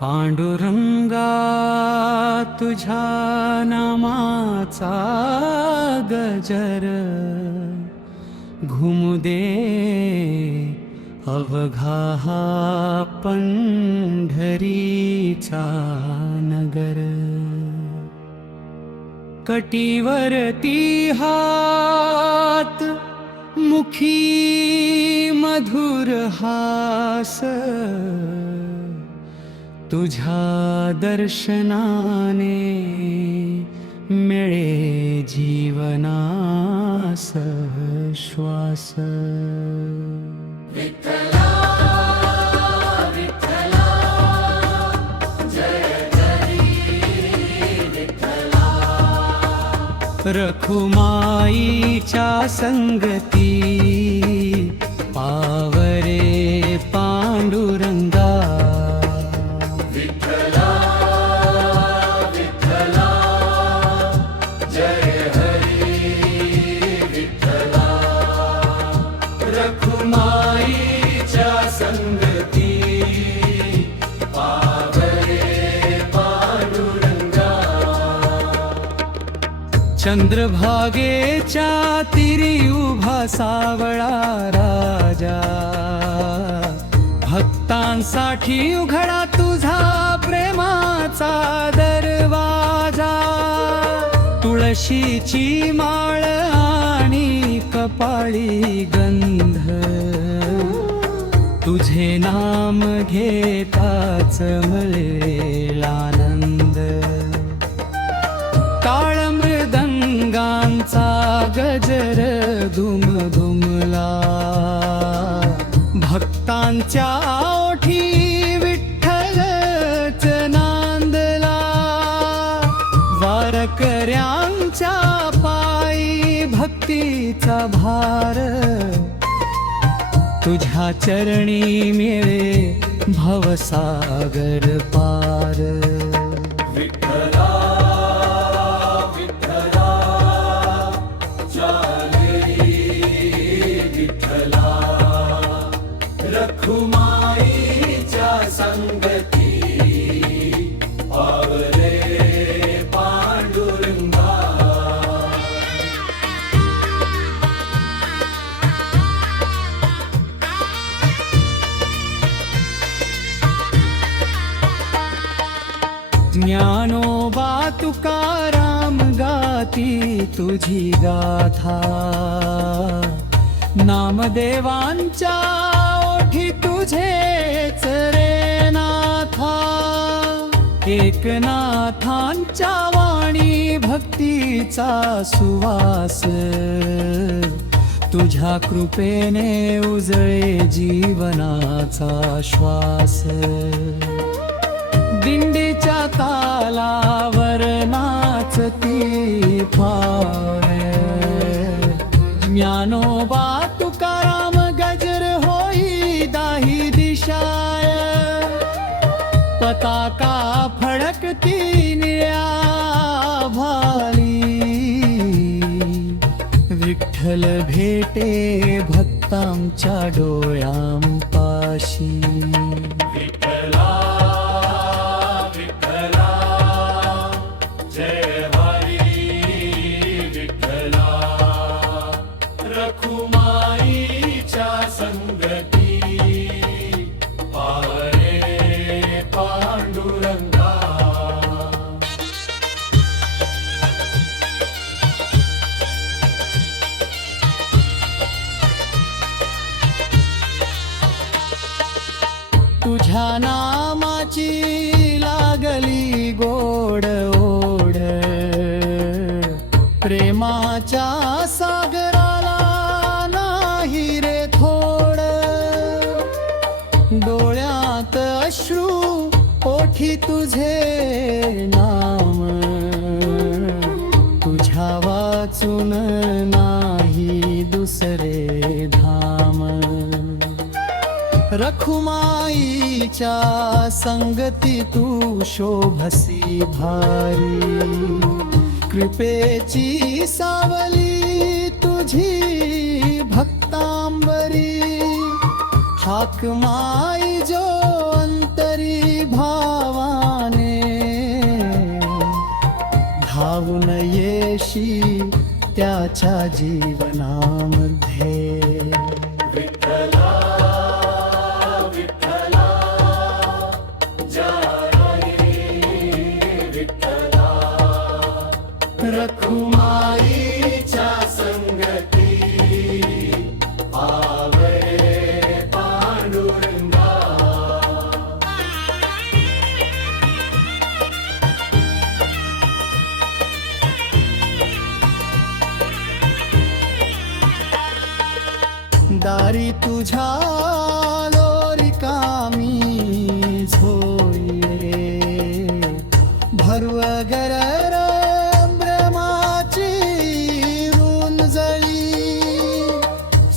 पांडुरंगा तुझ्या नामाचा गजर घुमू दे अवघा हा पंढरीचा नगर. कटीवरती हात मुखी मधुर हास तुझ्या दर्शनाने मिळे जीवनास श्वास. विठ्ठला विठ्ठला जय हरी विठ्ठला. रखुमाईच्या संगती पावरे पांडुरंगा. विठ्ठला विठ्ठला जय हरी विठ्ठला. रखुमाईच्या संगती पावरे पांडुरंगा. चंद्रभागेच्या तिरी उभा सावळा राजा भक्तांसाठी उघडा तुझा प्रेमाचा दरवाजा. तुळशीची माळ आणि कपाळी गंध तुझे नाम घेताच मिळेल आनंद. टाळ मृदंगांचा गजर धुमधुमला भक्तांच्या ओठी विठ्ठलच नांदला. वारकऱ्यांच्या पायी भक्तीचा भार तुझ्या चरणी मिळे भवसागर पार. विठ्ठला विठ्ठला चालेली विठ्ठला. रखुमाईच्या संगती पावले पांडुरंगा. ज्ञानोबा तुकाराम गाती तुझी गाथा. नामदेवांच्या ओठी तुझेच रे नाथा. एकनाथांच्या वाणी भक्तीचा सुवास तुझ्या कृपेने उजळे जीवनाचा श्वास. दिंडीच्या तालावर नाचती पावले ज्ञानोबा तुकाराम गजर होई दाही दिशाय. पताका फडकती निळ्या भाली विठ्ठल भेटे भक्तांच्या डोळ्यांपाशी. विठ्ठला विठ्ठला जय हरी विठ्ठला. रखुमाईच्या संगती पावले पांडुरंगा. तुझ्या नामाची लागली गोड ओढ प्रेमाच्या सागराला नाही रे थोड. डोळ्यात अश्रू ओठी तुझे नाम तुझ्या वाचून नाही दुसरे धाम. रखुमाईच्या संगती तू शोभसी भारी. कृपेची सावली तुझी भक्तांबरी. हाक माई जो अंतरी भावाने धावून येशी त्याच्या जीवनामध्ये विठ्ठला विठ्ठला जय विठ्ठला रखुमाईच्या संगती आवे पांडुरंगा दारी तुझ्या लोरिकामी झोई रे भरवगर ब्रह्माची रुंजळी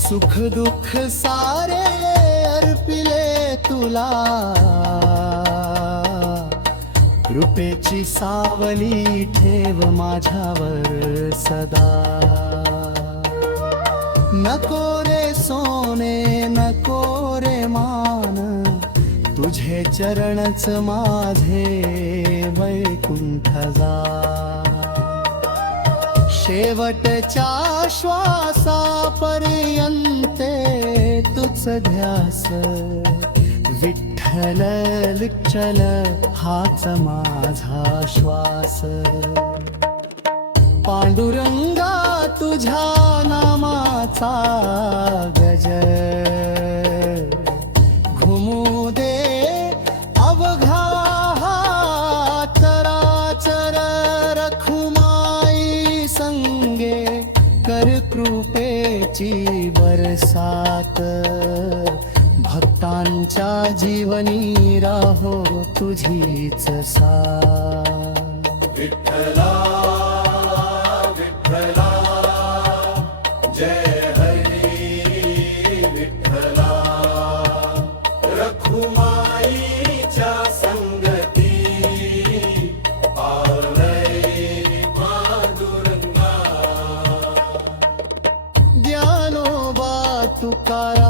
सुख दुःख सारे अर्पिले तुला कृपेची सावली ठेव माझ्यावर सदा नको रे सोने नको रे मान तुझे चरणच माझे वैकुंठ जा शेवटच्या श्वासापर्यंत तुझ ध्यास विठ्ठल विठ्ठल हाच माझा श्वास पांडुरंगा तुझ्या नामाचा गजर घुमू दे अवघा चराचर रखुमाई संगे कर कृपेची बरसात भक्तांच्या जीवनी राहो तुझीच साथ विठ्ठला विठ्ठला जय हरी विठ्ठला रखुमाईच्या संगती आलय पांडुरंगा ज्ञानोबा तुकाराम